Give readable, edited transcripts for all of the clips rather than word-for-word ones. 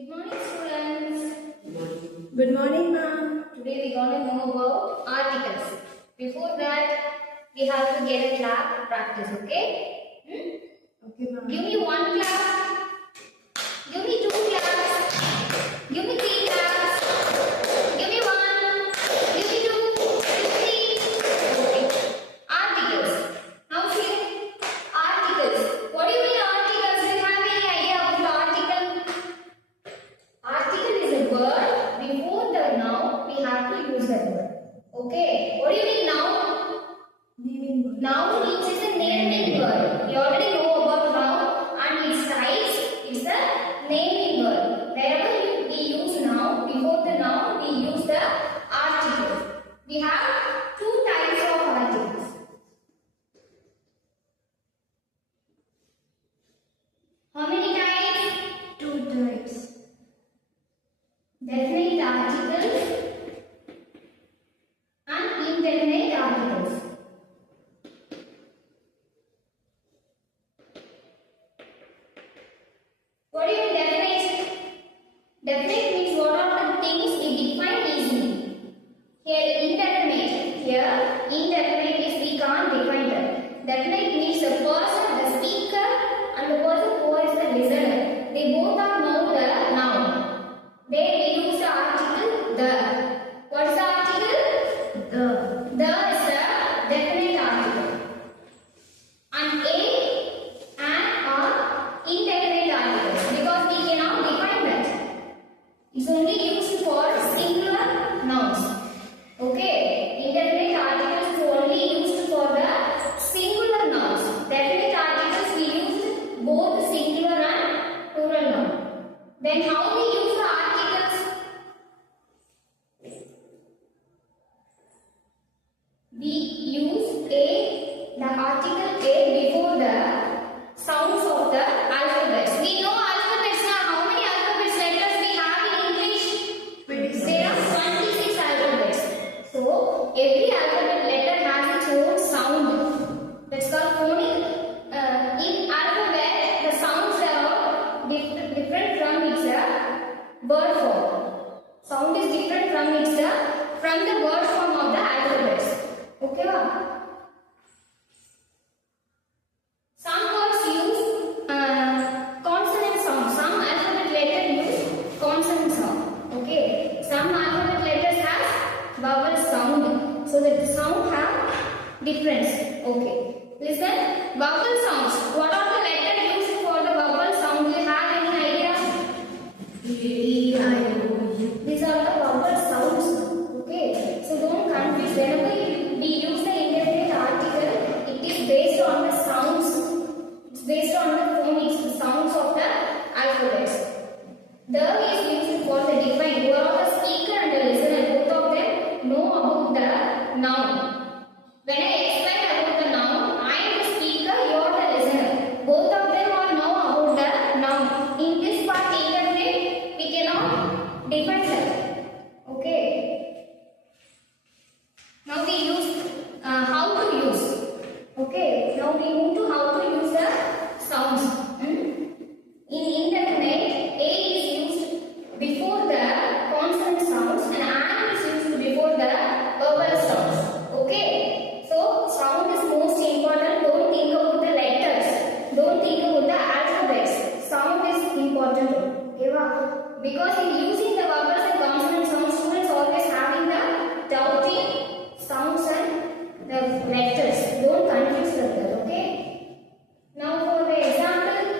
Good morning, students. Good morning, ma'am. Today we're going to know about articles. Before that, we have to get a clap practice, okay? Okay, ma'am. Give me one clap. Give me two claps. Give me three claps. Give me one. Give me two. Give me three. Okay. Articles. Now see, articles. What do you mean articles? Do you have any idea about the article? Article is a word. Before the noun, we have to use that word. Okay. What do you mean noun? Naming word. Noun means it's a naming word. We already know about noun and its types is the naming word. Wherever we use noun, before the noun we use the article. We have two types of articles. How many types? Two types. Definite articles and indefinite articles. What do you mean definite? Definite means what are the things we define easily. Here indefinite is we can't define that. Definite means the person, the speaker, and the person who is the listener. They both are known the noun. There we use the article the. What is the article? The. The is the definite article. And and are indefinite articles because we cannot define that. It's only used for singular nouns. Okay, indefinite articles is only used for the singular nouns. Definite articles we use both singular and plural noun. Then how we use the articles? We use the article A before the sounds of the alphabets. We know alphabets now. How many alphabets letters we have in English? 26. There are 26 alphabets. So every alphabet letter has its own sound. That's called phonic. In alphabet, the sounds are different from its word form. Sound is different from the word form of the alphabets. Okay, wow. Some words use consonant sound. Some alphabet letters use consonant sound. Okay. Some alphabet letters have vowel sound. So that the sound have difference. Okay. Listen. Vowel sounds. What are the letters used for the vowel sound? Do you have any idea? E, I, O, U. These are the vowel sounds. Okay. So don't confuse. Whenever we use the indefinite article, it is based on the sounds. It's based on the phonics, the sounds of the alphabets. The is used for the define. You are the speaker and the listener. Both of them know about the noun. When I explain about the noun, I am the speaker, you are the listener. Both of them are know about the noun. In this part, indefinite, we cannot define that. Okay. Now we use how to use. Okay. Now we move to how to use the sounds. In indefinite, A is used before the consonant sounds and an is used before the vowel sounds. Okay. So sound is most important. Don't think about the letters. Don't think about the alphabets. Sound is important. Okay, wow. Because in using the vowels and consonant sounds, students always having the doubting sounds and the letters. Don't confuse them. Okay. Now for the example.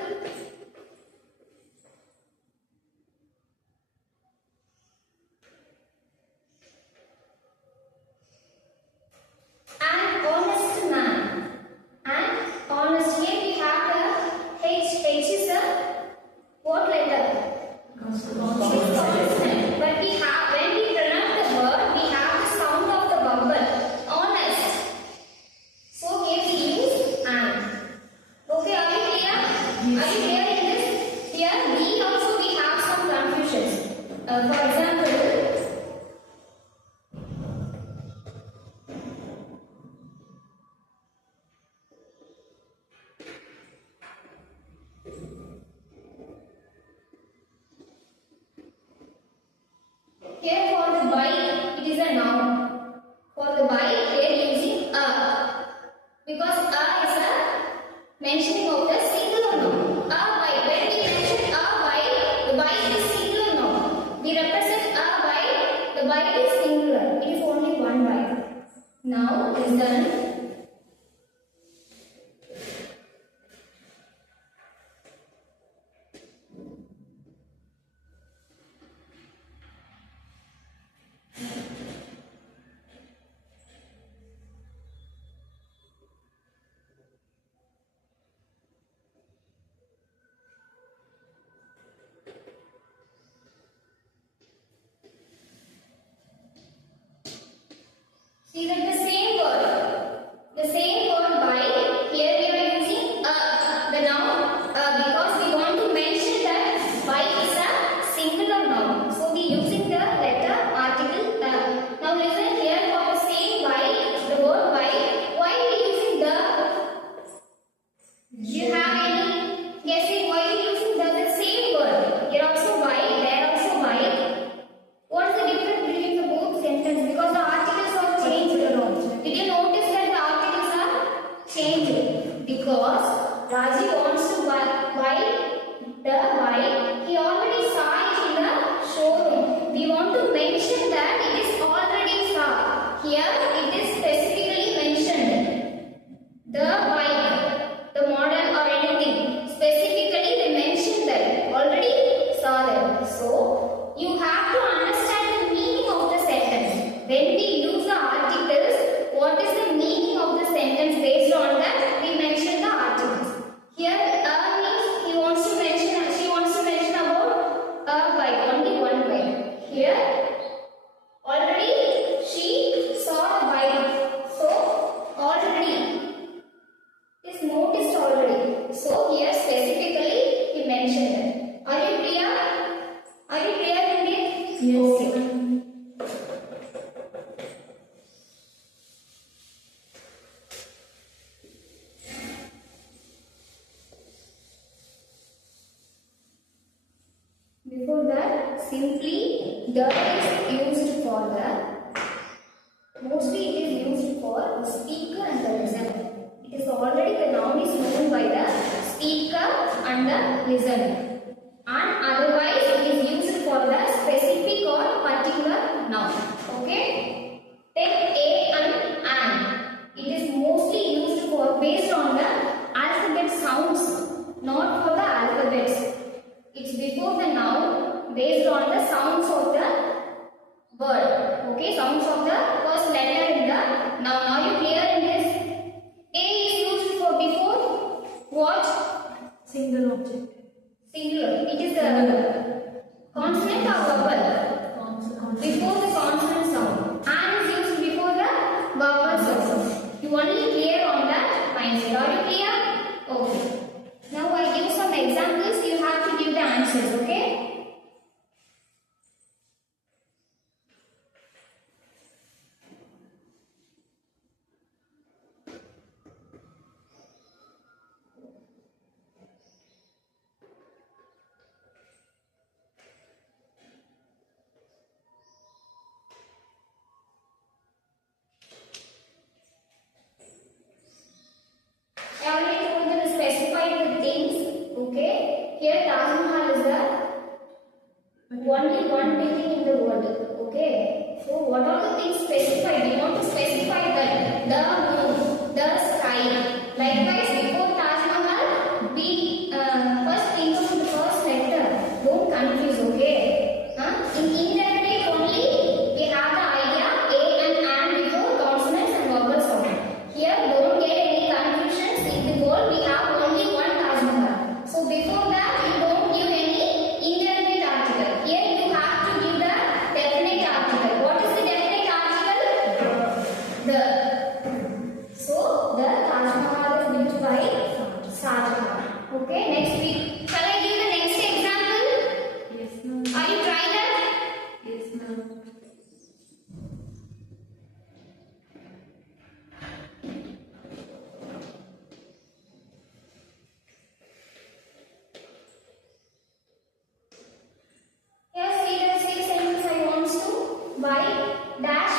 mentioning of the singular noun. A bike. When we mention a bike, the bike is singular noun. We represent a bike, the bike is singular. It is only one bike. Now listen. See that the same word by, here we are using the noun because we want to mention that by is a singular noun. So we using the letter article. Now listen here for the same by, the word by. Why we using the? Do you have any guessing why we using the same word? Here also by, there also by. What is the difference between the both sentences? Because the articles are changed. Did you notice that the articles are changed? Because Raji wants to buy the bike. He already saw it in the showroom. We want to mention that it is already saw. Here it is specifically mentioned. The bike, the model or anything. Specifically they mentioned that. Already saw that. So you have to understand the meaning of the sentence. When we use the articles, what is the meaning of the sentence? Based on that, we mention the articles. Here, means he wants to mention, she wants to mention about a bike, only one bike. Here, already she saw the bike. So, already, it is noticed already. So, here specifically, he mentioned it. Are you clear? Are you clear in it? Yes. Okay. Before that, simply the is used for the, mostly it is used for the speaker and the listener. It is already the noun is known by the speaker and the listener. And otherwise it is used for the specific or particular noun. Okay? Take a and an. It is mostly used for based on the alphabet sounds, not for the alphabets. It's before the noun based on the sounds of the word. Okay, sounds of the first letter in the noun. Are you clear in this? A is used for before what? Single object. Singular. It is the consonant or vowel? Before the consonant sound. And is used before the vowel sound. You only clear on that mindset. Are you clear? Okay. Now I give some examples. You have to give the answers. Okay? I already told you to specify the things. Okay? Here Taj Mahal is the only one building in the world. Okay? So what are the things specified? We want to specify that the moon, the sky. Likewise, before Taj Mahal, we first think about the first letter. Don't confuse. Okay? In indefinite only we have the idea a and before consonants and vowel sound. Here don't get any confusions. In the world we have only one Taj Mahal. So before that you don't give any indefinite article. Here you have to give the definite article. What is the definite article? The. So the Taj Mahal is built by Shah Jahan. Okay, next week. Shall I give the next example? Yes, ma'am. Are you trying that? Yes, ma'am. Here see the sentence I want to buy dash